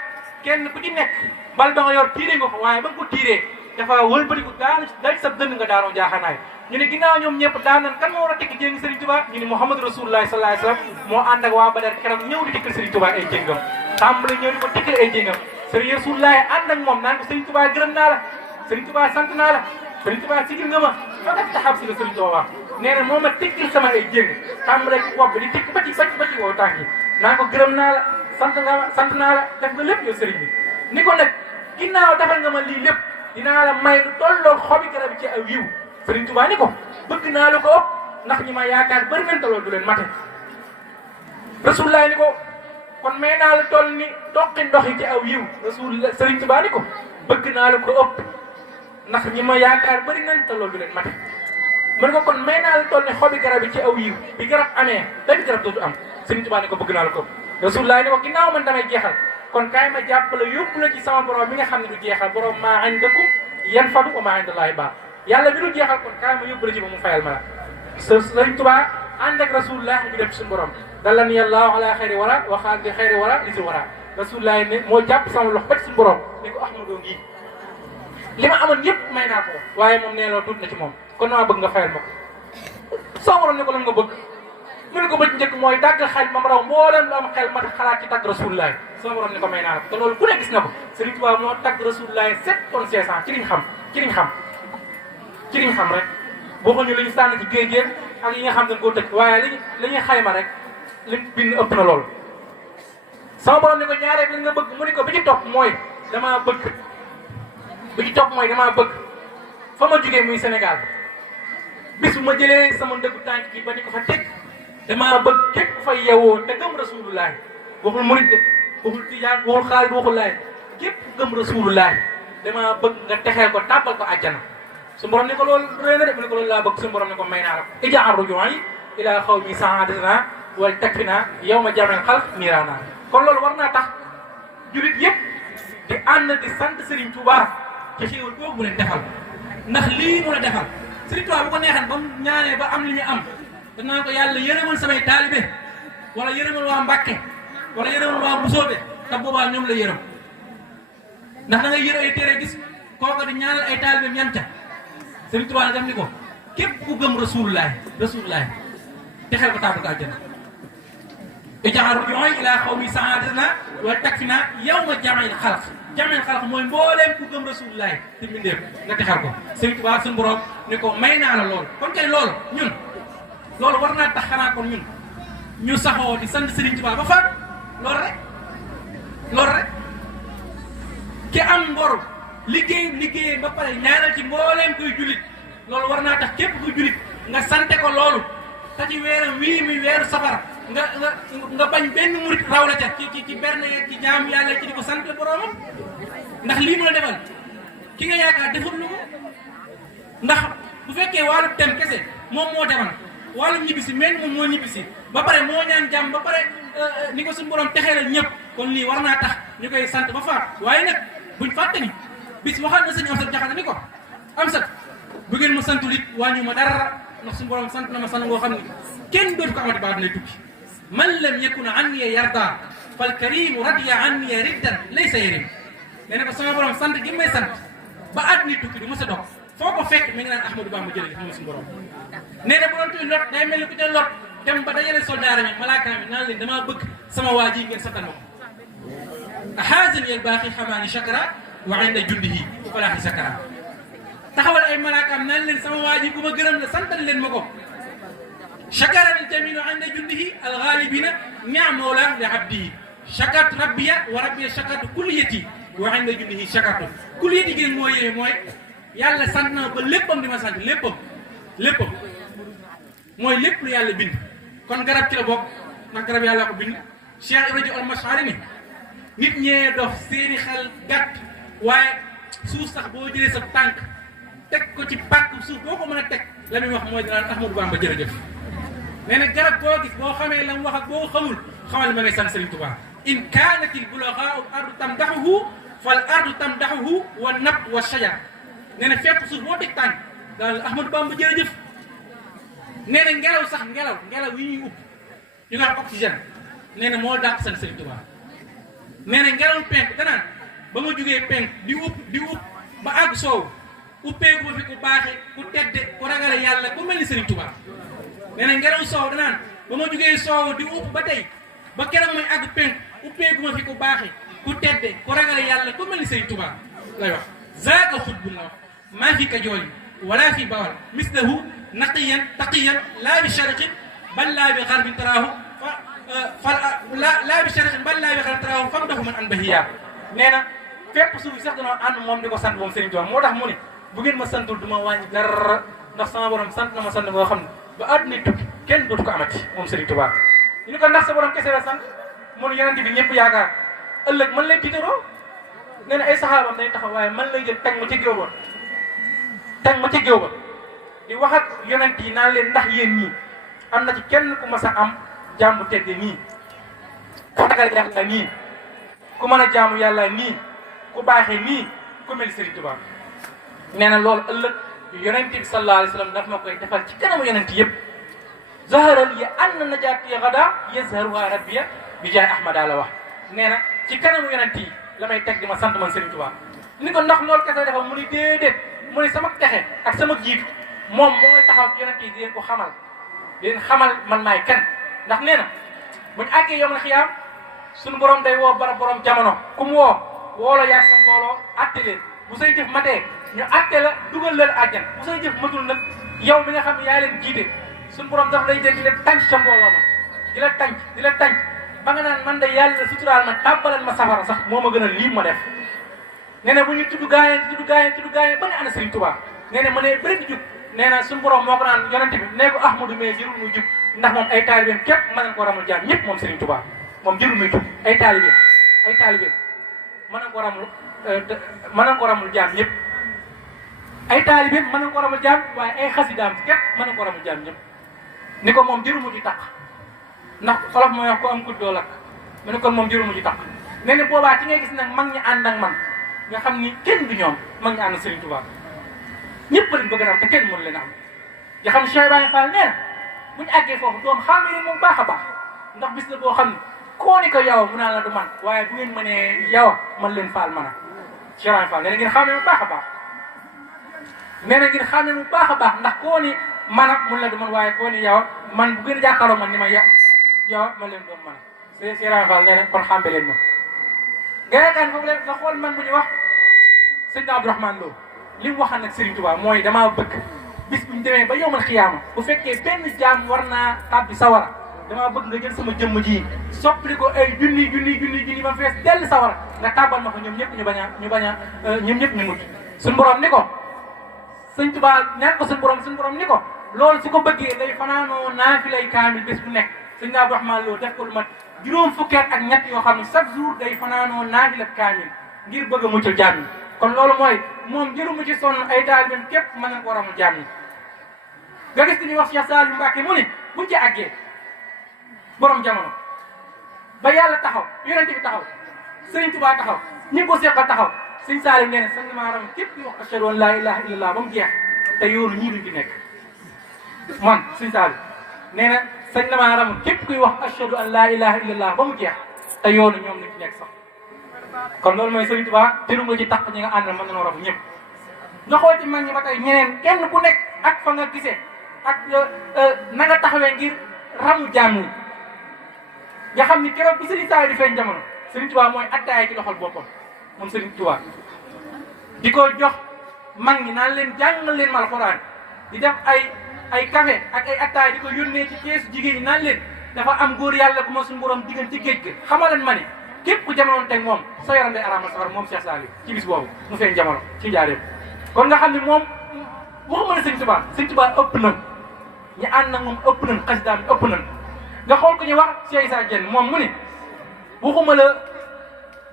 kenn ku ci nekk bal ba nga yor tiiree nga ko waaye ba nga ko tiiree dafa wëlbatiku daanu dal sa dënn nga daanoo jaaxanaay ñu ne ginnaaw ñoom ñëpp daan nañ kan moo war a tekki jéngi Serigne Touba ñu ne Muhammadu Rasulullah sallallahu alayhi wasallam moo ànd ak waa Badar keroog ñëw di tekkal Serigne Touba ay jéngam tàmbale ñëw di ko tekkal ay jéngam Serigne Rasulullah ànd ak moom naan ko Serigne Touba gërëm naa la Serigne Touba sant naa la Serigne Touba sigil nga ma fa def taxaw si la Serigne Touba wax nee na moo ma tekkal sama ay jéng tàmbale ci bopp bi di tekk ba ci woo tànk yi naan ko gërëm naa la sant naa la def nga lépp yow Serigne bi ni ko nag ginnaaw defal nga ma lii lépp dinaa la may lu tolloo xobi garab ci aw yiw Serigne Touba ni ko bëgg naa lu ko ëpp ndax ñi ma yaakaar bëri nañ te loolu du leen mate Rasulullah ni ko kon may naa la toll ni toqi ndox yi ci aw yiw Rasulullah Sëriñ Tuubaa ni ko bëgg naa la ko ëpp ndax ñi ma yaakaar bëri nañ te loolu du leen mate mën nga kon may naa la toll ni xobi garab yi ci aw yiw bi garab amee benn garab dootu am Sëriñ Tuubaa ni ko bëgg naa la ko ëpp Rasulullah ni ko ginnaaw man damay jeexal kon kaay ma jàppale yóbbu la ci sama borom mi nga xam ne du jeexal borom maa indakum yanfadu wa maa indallaahi baaq yàlla bi du jeexal kon kaay ma yóbbu la ci ba mu fayal ma la Sëriñ Tuubaa ànd ak Rasulullah ñu dem suñu borom dallani allahu ala xayri wara waxaal bi xayri wara li si wara Rasulullah ne moo jàpp sama loxo ba ci suñu borom ni ko Ahmadou ngi li ma amoon yëpp may naa ko waaye moom nee loo tuut na ci moom kon maa bëgg nga fayal ma ko sama borom ne ko lan nga bëgg mu ne ko bëgg njëkk mooy tàgg xel ma raw mboolem lu am xel ma xalaat ci tàgg Rasulullah sama borom ne ko may naa la ko te loolu ku ne gis na ko Sëriñ Tuubaa moo tàgg Rasulullah 7 tonnes 500 ci liñ xam rek boo ko ñu li ñu sànni ci géej géej ak yi nga xam dañ koo tëj waaye li ñuy xayma rek liñ bind ëpp na loolu sama borom ne ko ñaareel li nga bëgg mu ne ko bi ci topp mooy damaa bëgg fa ma jugee muy Sénégal bis bu ma jëlee sama ndëggu tànk bi ba di ko fa teg damaa bëgg képp ku fa yeewoo te gëm Rasulullah waxul murid waxul tijaan waxul xaalis waxul laay képp ku gëm Rasulullah damaa bëgg nga texeel ko tàbbal ko àjjana suñu borom ne ko loolu réy na de mu ne ko loolu laa bëgg suñu borom ne ko may naa la ko ija'al rujuu'i ilaa qawmi sa'aadatana wal takfina yawma jam'il xalq niiraana kon loolu war naa tax julit yëpp di ànd di sant Serigne Touba ci xéewal boobu mu leen defal ndax lii mu la defal Serigne Touba bu ko neexan ba mu ñaanee ba am li ñu am danaa ko yàlla yërëmal samay taalibe wala yërëmal waa Mbàkke wala yërëmal waa Busoobe te boobaa ñoom la yërëm ndax da ngay yërë ay téere gis kooka di ñaanal ay taalibe ñan ca Serigne Touba dem ni ko képp ku gëm Rasulullah texeel ko tàbbu ko àjjana ija'al rujuu'i ilaa qawmi sa'aadatana wa takfina yawma jam'il xalq mooy mbooleem ku gëm Rasulullah te mbindeef nga texal ko Serigne Touba suñu borom ni ko may naa la loolu kon kay loolu ñun loolu war naa tax xanaa kon ñun ñu saxoo di sant Serigne Touba ba faat loolu rek ki am ngor liggéey ba pare ñaanal ci mbooleem kuy jullit loolu war naa tax képp kuy jullit nga sante ko loolu te ci weeram wii muy weeru safar nga bañ benn murit raw la ca ci berne ci jaam yàlla ci di ko sant boroomam ndax lii mu la defal ki nga yaakaar defut lu ko ndax bu fekkee wàllu tem kese moom moo demal wàllum ñibbisi moom moo ñibbisi ba pare moo ñaan jàmm ba pare ni ko suñu borom texee la ñëpp kon lii war naa tax ñu koy sant ba faat waaye nag buñ fàtte ni bis waxaat na sëñ Amsat Jaxate ni ko Amsat bu ngeen ma santul it wàññu ma dara ndax suñu borom sant na ma sant ngoo xam ne kenn dootu ko amati ba dinay tukki man lam yakun anniya yarda fal karimu radiya anniya riddan laysa yarim nee na ko sama borom sant gi may sant ba àddina tukki du mos a dox foo ko fekk mi ngi naan Ahmadou Bamba jërëjëf moom suñu borom nee na bu doon tuy lot day mel ni ku ca lot dem ba dajale soldaara mi malaaka mi naan leen damaa bëgg sama waa ji ngeen santal ma ko haazani al baaqi xamaani shakra wa inda jundihi falaahi sakara taxawal ay malaakaam naan leen sama waa ji ku ma gërëm la santal leen ma ko shakara al jamilu inda jundihi al ghalibina ni'ma mawla li abdihi shakartu rabbiya wa rabbiya shakartu kulliyati wa inda jundihi shakartu kulliyati gi mooy yàlla sant na ba léppam di ma sant léppam mooy lépp lu yàlla bind kon garab ci la bokk ndax garab yàlla ko bind Cheikh Ibrahima al-Mashari ni nit ñee dox seeni xel gàtt waaye suuf sax boo jëlee sa tànk teg ko ci pàkk suuf boo ko mën a teg la muy wax mooy dinaan Ahmadou Bamba jërëjëf nee na garab boo gis boo xamee la mu wax ak boo xamul xamal ma ngay sant Serigne Touba in kaanatil bulaghaa'u ardu tamdahuhu fal ardu tamdahuhu wa nabt wa shajar nee na fépp suuf boo teg tànk daal Ahmadou Bamba jërëjëf nee na ngelaw sax ngelaw yi ñuy upp ñu naan oxygène nee na moo dàq sant Serigne Touba nee na ngelaw penk danaan ba ma jugee penk di upp ba àgg soow uppeeku ma fi ku baaxe ku tedde ku ragale yàlla ku mel ni Serigne Touba nee na ngelaw soow danaan ba ma jugee soow di upp ba tey ba keroog may àgg penk uppeeku ma fi ku baaxe ku tedde ku ragale yàlla ku mel ni Serigne Touba lay wax zaaka xutbu la wax maa fi kajool wala fi bawal mislahu naqiyan taqiyan laa bi sharqin bal laa bi xarbin taraahu laa bi sharqin bal laa bi xarbin taraahu fam dafa man an bahiya nee na fépp suuf sax danoo ànd moom di ko sant moom Serigne Touba moo tax mu ne bu ngeen ma santul du ma wàññi dara ndax sama borom sant na ma sant boo xam ne ba àdduna tukki kenn dootu ko amati moom Serigne Touba ñu ne ko ndax sa borom kese la sant mun yonent bi ñëpp yaakaar ëllëg man lay tiitaroo nee na ay saxaabam day taxaw waaye man lay jël teg ma ci géew ba di wax ak yonent yi naan leen ndax yéen ñii am na ci kenn ku mas a am jàmm tedde nii ku ragal yàlla nii ku mën a jaamu yàlla nii ku baaxee nii ku mel Serigne Touba nee na loolu ëllëg yonent bi sallallahu alayhi wa sallam daf ma koy defal ci kanamu yonent yëpp zaharal yi anna najaati gada yazharuha rabbiya bi jaay ahmada la wax nee na ci kanamu yonent yi la may teg di ma sant man Serigne Touba ni ko ndax loolu kese defal mu ni déedéet mu ni sama texe ak sama jiitu moom moo ngay taxaw yonent yi di leen ko xamal di leen xamal man maay kan ndax nee na buñu àggee yawmal xiyaam suñu borom day woo borom jamono ku mu woo la yaag sa mbooloo atte leen bu say jëf matee ñu atte la dugal leen àjjan bu say jëf matul nag yow mi nga xam ne yaa leen jiite suñu borom daf lay jël di leen tànc sa mbooloo ma di la tànc ba nga naan man de yàlla suturaal ma tàbbalal ma safara sax moo ma gën a lii ma def nee na bu ñu tudd gaayeen ba ne ana Serigne Touba nee na ma ne bëri di jug nee na suñu borom moo ko naan yonent bi nee ko Ahmadou mais jërul muy jug ndax moom ay taalibeem képp mën nañ ko ramul jaam ñëpp moom Serigne Touba moom jërul muy jug ay taalibeem mën nañ ko ramul jaam ñëpp ay taalibeem mën nañ ko ramul jaam waaye ay xasidaam képp mën nañ ko ramul jaam ñëpp ni ko moom jërul mu ci taq ndax xolof mooy wax ko am kuddoo lakk mu ne kon moom jërul mu ci taq nee na boobaa ci ngay gis nag mag ñi ànd ak man nga xam ni kenn du ñoom mag ñi ànd ak Serigne Touba ñëpp lañ bëgg a am te kenn mënu leen am nga xam ne Cheikh Ibrahima Fall nee na bu ñu àggee foofu doom xam ne moom baax a baax ndax bis la boo xam ne koo ni ko yow mu naa la du man waaye bu ngeen mënee yow man leen Fall mën a Cheikh Ibrahima Fall nee na ngeen xam ne bu baax a baax nee na ngeen xam ne bu baax a baax ndax koo ni man a mun la du man waaye koo ni yow man bu gën a jàkkaarloo man ni ma yow man leen doon mën a Cheikh Ibrahima Fall nee na kon xàmbe leen ma gayakaan foofu leen nga xool man bu ñu wax sëñ Abdourahmane Lo li mu waxal nag Serigne Touba mooy damaa bëgg bis bu ñu demee ba yowmal xiyaama bu fekkee benn jaam war naa tàbbi sawara damaa bëgg nga jël sama jëmm ji soppali ko ay junni ba fees dell sawara nga tàbbal ma ko ñoom ñëpp ñoom ñëpp ñu mucc suñu borom ni ko sëñ Touba neen ko suñu borom ni ko loolu su ko bëggee day fanaanoo naafilay kaamil bés bu nekk sëñ Abdourahmane Lo def ko lu mat juróom fukkeet ak ñett yoo xam ne chaque jour day fanaanoo naafila kaamil ngir bëgg a muccal jaam yi kon loolu mooy moom jërumu ci sonn ay taalibeem képp mën na ko ramul jaam yi nga gis ni wax Cheikh Saliou Mbacké mu ni buñ ci àggee borom jamono ba yàlla taxaw yonent bi taxaw Serigne Touba taxaw ñi ko seqal taxaw Serigne Saliou nee na sañ maa ram képp ki wax ashhadu an laa ilaha illallah ba mu jeex te yoonu ñii duñ ci nekk man Serigne Saliou nee na sañ na maa ram képp kuy wax ashhadu an laa ilaha illallah ba mu jeex te yoonu ñoom duñ ci nekk sax kon loolu mooy Serigne Touba jërum nga ci tax ñi nga àndal mën nañoo rafu ñëpp nga xool ci mag ñi ba tey ñeneen kenn ku nekk ak fa nga gisee ak na nga taxawee ngir ramu jaam ñi nga xam ni keroog bi Serigne Saliou di feeñ jamono Serigne Touba mooy attaaya ci loxol boppam moom Serigne Touba di ko jox mag ñi naan leen jàngal leen ma alxuraan di def ay café ak ay attaaya di ko yónnee ci keesu jigéen ñi naan leen dafa am góor yàlla ku ma suñu borom digal ci géej ga xamalan ma ni képp ku jamono teg moom sa yaram day araamal safara moom Cheikh Saliou ci bis boobu mu feeñ jamono ci njaareem kon nga xam ne moom waxuma ne Sëñ Touba ëpp na ñu ànd nag moom ëpp nañ xasidaam ëpp nañ nga xool ko ñu wax Cheikh Issa Diène moom mu ne waxuma la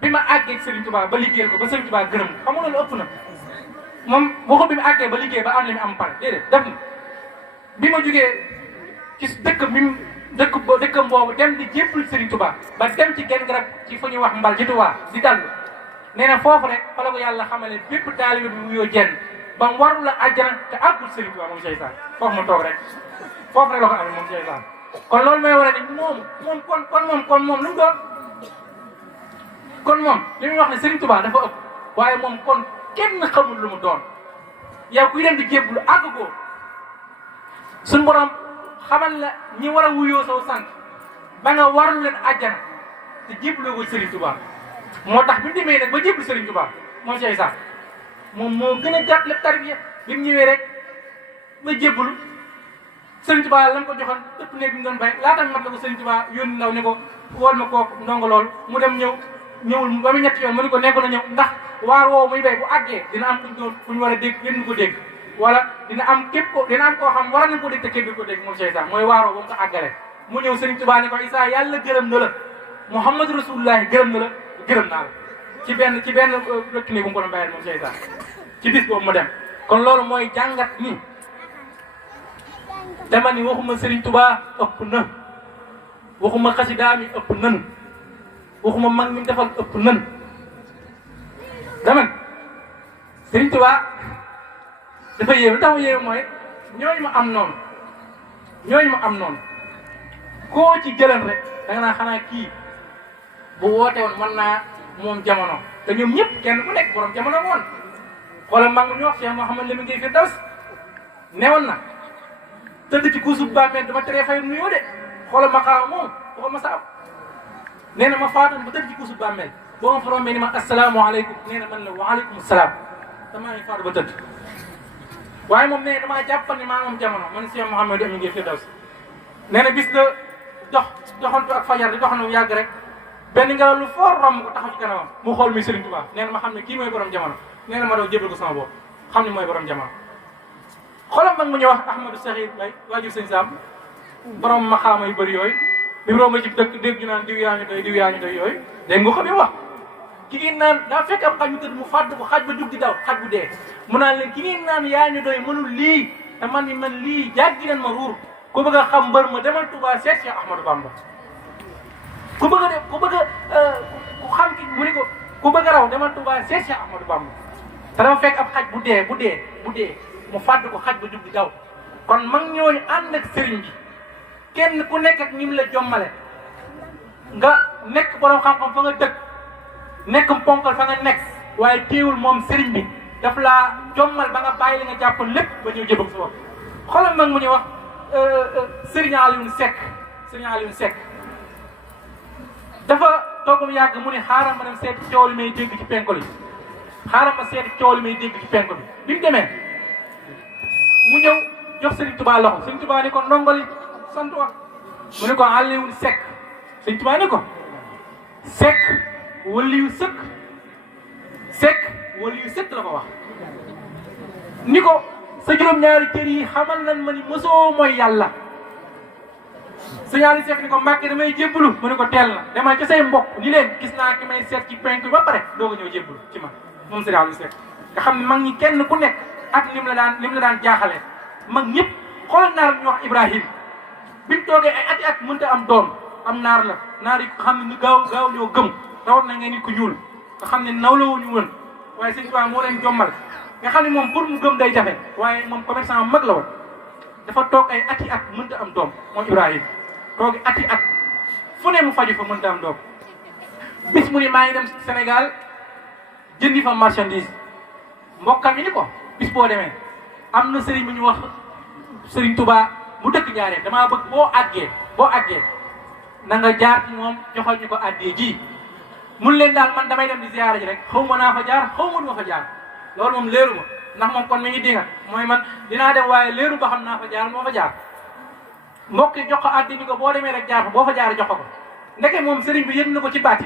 bi ma àggee Serigne Touba ba liggéeyal ko ba Serigne Touba gërëm xam nga loolu ëpp na moom waxu bi mu àggee ba liggéey ba am li mu am pare déedéet def na bi ma jógee ci dëkkam boobu dem di jéppal Serigne Touba ba dem ci genn garab ci fu ñuy wax mbal ci Touba di dallu nee na foofu rek fa la ko yàlla xamale bépp taalibe bi wuyoo jenn ba mu warul la àjjana te àggul Serigne Touba moom Cheikh Issa foofu mu toog rek foofu rek la ko amee moom Cheikh Issa kon loolu mooy war a ni kon moom lu mu doon kon moom li muy wax ne Serigne Touba dafa ëpp waaye moom kon kenn xamul lu mu doon yow kuy dem di jébbalu àgg ko suñu borom xamal la ñi war a wuyoo saw sant ba nga warul leen àjjana te jébbaloo ko Serigne Touba moo tax bi mu demee nag ba jébbalu Serigne Touba moom Cheikh Issa moom moo gën a gàtt lépp tarbiya bi mu ñëwee rek ba jébbalu Serigne Touba la mu ko joxoon ëpp ne bi mu doon bay laata mat la ko Serigne Touba yónni ndaw ne ko wool ma kooku ndongo loolu mu dem ñëwul ba mu ñetti yoon mu ne ko nekk na ñëw ndax waar woowu muy bay bu àggee dina am kuñ war a dégg kenn du ko dégg wala dina am koo xam war nañ ko dégg te kenn du ko dégg moom Cheikh Issa mooy waaroo ba mu ko àggale mu ñëw Serigne Touba ne ko Issa yàlla gërëm na la Muhammadu Rasulullah gërëm na la gërëm naa la ci benn rëkk nii bu mu ko doon bàyyil moom seytaan ci bis boobu mu dem. kon loolu mooy jàngat ni dama ni waxuma Serigne Touba ëpp na waxuma xasidaa mi ëpp nan waxuma mag mi defal ëpp nan dama ni Serigne Touba dafa yéeme lu tax ma yéeme mooy ñooñu ma am noonu koo ci jëlan rek da nga naa xanaa kii bu woote woon mën naa moom jamono te ñoom ñëpp kenn ku nekk borom jamono woon xoolal mag mi ñu wax Cheikh Mouhamed Lamine Gueye Firdaws newoon na tëdd ci kuusu bàmmeel dama teree fay nuyoo de xoolal ma xaaw moom bu ko ma sa am nee na ma faatoon ba tëdd ci kuusu bàmmeel boo ma fa rombee ni ma asalaamaaleykum nee na man la waaleykum salaam damaa ngi faatu ba tëdd waaye moom nee na damaa jàppal ni maa moom jamono man Cheikh Mouhamed Lamine Gueye Firdaws nee na bis la doxantu ak fajar di doxantu yàgg rek benn ngelaw lu fort romb ko taxaw ci kanamam mu xool muy Serigne Touba nee na ma xam ne kii mooy borom jamono nee na ma daw jébal ko sama bopp xam ne mooy borom jamono. xolam mag mu ñuy wax Ahmadou Sakhir Mbaye waajur sëñ Sam borom maxaama yu bëri yooyu bi mu romb ci dëkk dégg ñu naan diw yaa ñu doy yooyu dégg nga ko bi wax. ki ngeen naan daa fekk am xaj mu tëdd mu fàdd ko xaj ba jug di daw xaj bu dee mu naan leen ki ngeen naan yaa ñu doy mënul lii te man lii jàggi leen ma ruur ku bëgg a xam mbër ma demal Touba seet Cheikh Ahmadou Bamba. ku bëgg a ku xam ki mu ni ko ku bëgg a raw demal Touba seet Cheikh Ahmadou Bamba te dafa fekk ab xaj bu dee mu fàdd ko xaj ba jug di daw kon mag ñooñu ànd ak sëriñ bi kenn ku nekk ak ñi mu la jommale nga nekk borom xam-xam fa nga dëkk nekk ponkal fa nga nekk waaye teewul moom sëriñ bi daf laa jommal ba nga bàyyi li nga jàppoon lépp ba ñëw jëbëg sa bopp xoolal mag mu ñuy wax Serigne Alioune Seck dafa toogum yàgg mu ne xaaral ma dem seeti coow li may dégg ci penko li xaaral ma seeti coow li may dégg ci penko bi mu demee mu ñëw jox Serigne Touba loxo Serigne Touba ni ko ndongoli sant wax mu ne ko Alioune Seck Serigne Touba ni ko Seck waliyu sëkk la ko wax ni ko sa juróom-ñaari cër yi xamal nañ ma ni mosoo mooy yàlla Serigne Seck ni ko Mbàkke damay jébbalu mu ne ko teel na demal ci say mbokk ni leen gis naa ki may seet ci penk ba pare doo ko ñëw jébbalu ci man moom Serigne Seck nga xam ne mag ñi kenn ku nekk ak lim la daan jaaxale mag ñëpp xoolal naar ñu wax Ibrahim bi mu toogee ay ati at mënta am doom am naar la naar yi xam ne ñu gaaw ñoo gëm rawat na nga nit ku ñuul nga xam ne nawlawuñu woon waaye Sëñ Tuubaa moo leen jommal nga xam ne moom pour mu gëm day jafe waaye moom commerçant mag la woon dafa toog ay ati at mënta am doom moom Ibrahim toog ati at fu ne mu faju fa mënta am doom bis mu ni maa ngi dem Sénégal jëndi fa marchandise mbokkam yi ni ko bis boo demee am na sëriñ bu ñu wax Sëriñ Touba mu dëkk Njaaréem damaa bëgg boo àggee na nga jaar ci moom joxal ñu ko àddee ji mun leen daal man damay dem di ziyaara ji rek xaw ma naa fa jaar xaw ma du ma fa jaar loolu moom leeru ma ndax moom kon mi ngi dinga mooy man dinaa dem waaye leeru ba xam naa fa jaar moo fa jaar mbokk yi jox ko àddee ni ko boo demee rek jaar fa boo fa jaar jox ko ndeke moom sëriñ bi yëg na ko ci baati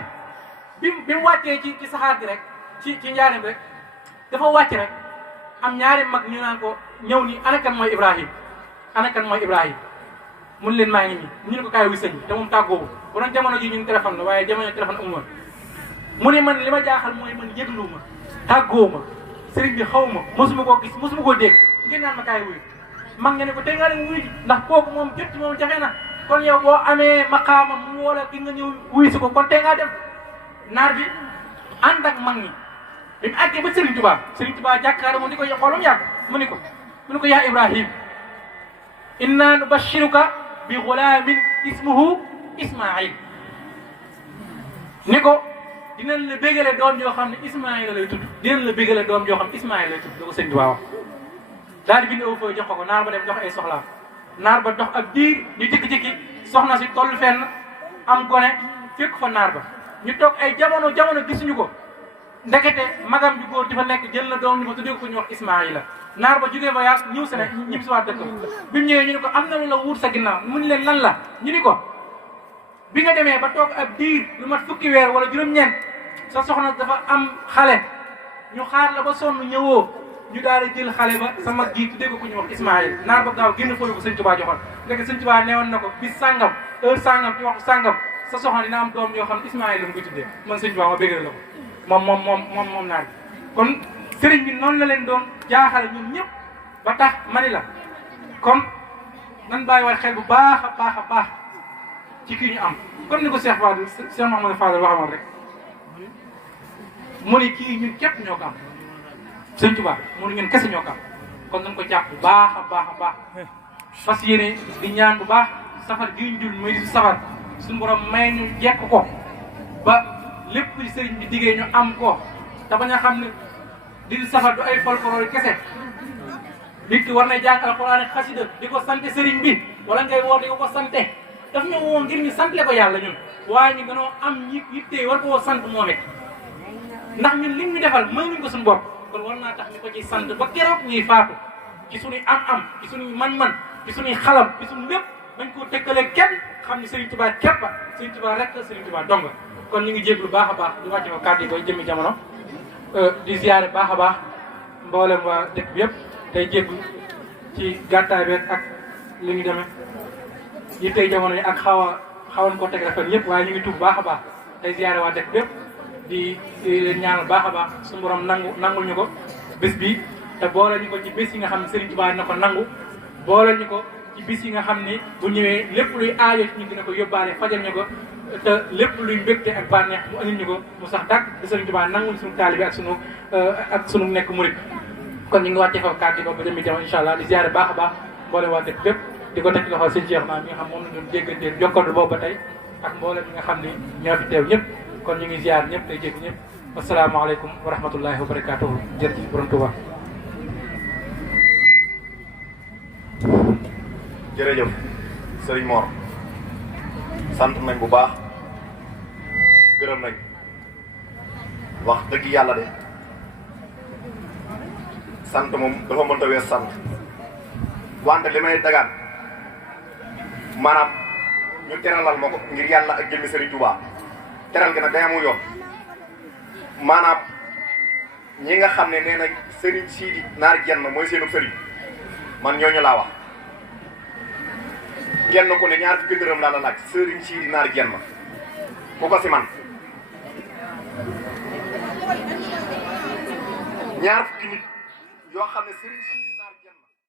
bi mu wàccee ci saxaar gi rek ci Njaaréem rek dafa wàcc rek am ñaari mag ñu naan ko ñëw ni ana kan mooy Ibrahim mun leen maa ngi nii ñu ne ko kaay wu sëñ bi te moom tàggoowu bu doon jamono ji ñun téléphone la waaye jamono téléphone amu woon mu ne man li ma jaaxal mooy man yëglu ma tàggoo ma sëriñ bi xaw ma mosuma koo gis mosuma koo dégg ngeen naan ma kaay wuyu mag nga ne ko tey nga dem wuyu ji ndax kooku moom jot ci moom jafe na kon yow boo amee maqaama mu wala ki nga ñëw wuyu si ko kon tey ngaa dem naar bi ànd ak mag ñi bi mu àggee ba Serigne Touba jàkkaarloo moom di ko xoolum yàgg mu ni ko yaa Ibrahim inna nubashiruka bi ghulamin ismuhu Ismaïl ni ko dinañ la bégale doom joo xam ne Ismaïl lay tudd dinañ la bégale doom joo xam ne Ismaïl lay tudd da ko Serigne Touba wax daal di bind aw fooy jox ko naar ba dem jox ay soxlaam naar ba dox ab diir ñu jikki-jikki soxna si toll fenn am gone fekk fa naar ba ñu toog ay jamono gisuñu ko ndekete magam ju góor di fa nekk jël na doom ni ko tuddee ko ñu wax Ismaïla naar ba jógee voyage ñëw si rek ñib si waat dëkk bi mu ñëwee ñu ne ko am na lu la wuut sa ginnaaw mu ni leen lan la ñu ni ko bi nga demee ba toog ab diir lu mat fukki weer wala juróom-ñeent sa soxna dafa am xale ñu xaar la ba sonn ñëwoo ñu daal di jël xale ba sa mag ji tuddee ko ku ñu wax Ismaïl naar ba gaaw génn foofu ko Sëñ Tuubaa joxoon ndeke Sëñ Tuubaa neewoon na ko bis sàngam heure sàngam ci waxtu sàngam sa soxna dina am doom yoo xam ne Ismaïla mu ko tuddee man sëñ Tuubaa ma bëggal la ko moom naa kon sëriñ bi noonu la leen doon jaaxale ñun ñëpp ba tax mani la kon nan bàyyi war xel bu baax a baax ci kii ñu am comme ni ko Cheikh Fadel Cheikh Mouhamadou Fadel waxamoon rek mu ne kii ñun képp ñoo ko am sëñ Tuubaa mu ne ñun kese ñoo ko am kon nañ ko jàpp bu baax a baax fas yéene di ñaan bu baax safar gi ñu jul muy di safar suñu borom may ñu jekk ko ba lépp li sëriñ bi diggee ñu am ko te bañ a xam ne di safar du ay folklore kese nit ki war na jàng alxuraan ak xasida di ko sante sëriñ bi wala ngay woor di ko sante daf ñu woo ngir ñu santle ko yàlla ñun waaye ñu gënoo am ñi yittee war koo sant moom it ndax ñun lim ñu defal may nuñ ko suñu bopp kon war naa tax ñu ko ci sant ba keroog ñuy faatu ci suñuy am ci suñuy man-man ci suñuy xalam ci suñu lépp bañ koo tëkkalee kenn xam ne Serigne Touba képp Serigne Touba rek Serigne Touba dong kon ñu ngi jéglu baax a baax di wàcce ko kàddu yi koy jëmmi jamono di ziare baax a baax mboolem waa dëkk bi yëpp tey jéglu ci gàttaay beeg ak li ñu demee yi tey jamono yi ak xawan ko teg rafet yëpp waaye ñu ngi tuub baax a baax tey ziare waa dëkk bi yëpp di leen ñaanal baax a baax suñu borom nangul ñu ko bés bi te boole ñu ko ci bés yi nga xam ne Serigne Touba na ko nangu boole ñu ko ci bis yi nga xam ni bu ñëwee lépp luy aajo ci ñu dina ko yóbbaale fajal ñu ko te lépp luy mbégte ak bànneex mu andil ñu ko mu sax dàkk di Serigne Touba nangul suñu taalibe ak sunu nekk murit kon ñu ngi wàccee fa kàddu ko ba jëmi jamono incha allah di ziare baax a baax boole waa dëkk bépp di ko teg ci loxo sëñ Cheikh naa mi nga xam moom la doon dégganteel jokkoo boobu ba tey ak mboolem ñi nga xam ni ñoo fi teew ñëpp kon ñu ngi ziar ñëpp tey jégg ñëpp asalaamaaleykum wa rahmatullahi wa barakatuhu jërëjëf borom Touba. jërëjëf Serigne Mor sant nañ bu baax gërëm nañ wax dëgg yàlla de sant moom dafa mënta wees sant wante li may dagaan maanaam ñu teralal ma ko ngir yàlla ak jëmmi Serigne Touba teral gi nag day amu yoon maanaam ñi nga xam ne nee na Serigne Sidi Naar Jenn mooy seenu Serigne man ñooñu laa wax kenn ku ne ñaar fukki dërëm laa la laaj Serigne Sidi Naar Jenn ku ko si man ñaar fukki nit yoo xam ne Serigne Sidi